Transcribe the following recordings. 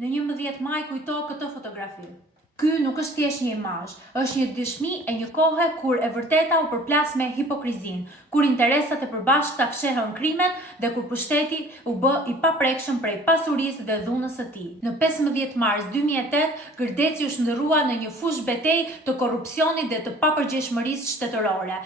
Në 11 maj kujto këtë fotografi. Ky nuk është thjesht një imazh, është një dëshmi e një kohe kur e vërteta u përplas me hipokrizin, kur interesat e përbashkëta fshehën krimen dhe kur pushteti u bë i paprekshëm prej pasurisë dhe dhunës së tij. Në 15 mars 2008, Gërdeci u shndërrua në një fushë betejë të korrupsionit dhe të papërgjegjshmërisë shtetërore.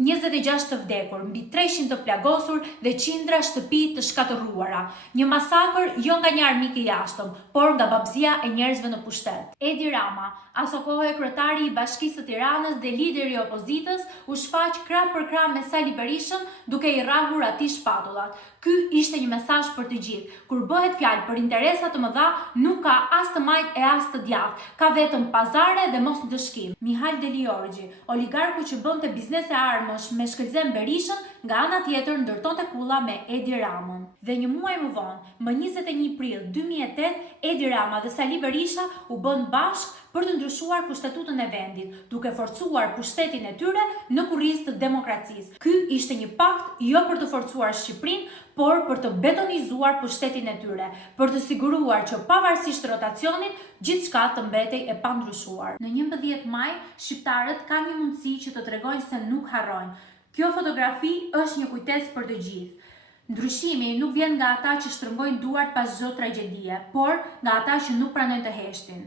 26 të vdekur, mbi 300 të plagosur dhe qindra shtëpi të shkatërruara. Një masakër jo nga një armik i jashtëm, por nga babëzia e njerëzve në pushtet. Edi Rama, aso kohë kryetari i Bashkisë së Tiranës dhe lideri i opozitës, u shfaq krah për krah me Sali Berishën duke i rrahur atij shpatullat. Ky ishte një mesazh për të gjithë. Kur bëhet fjalë për interesa të mëdha, nuk ka as të majt e as të djathtë, ka vetëm pazare dhe mosdëshkim. Mihal Deliorgji, oligarku që bënte biznese armësh me Shkëlzem Berishën, nga ana tjetër ndërtonte kulla me Edi Ramën. Dhe një muaj më vonë, më 21 prill 2008, Edi Rama dhe Sali Berisha u bën bashkë për të ndryshuar kushtetutën e vendit, duke forcuar pushtetin e tyre në kurrizë të demokracisë. Ky ishte një pakt jo për të forcuar Shqipërinë, por për të betonizuar pushtetin e tyre, për të siguruar që pavarësisht rotacionit, gjithçka të mbetej e pandryshuar. Në 11 maj, shqiptarët kanë një mundësi që të tregojnë se nuk harrojnë. Kjo fotografi është një kujtesë për të gjithë. Ndryshimi nuk vjen nga ata që shtrëngojnë duart pas çdo tragjedie, por nga ata që nuk pranojnë të heshtin.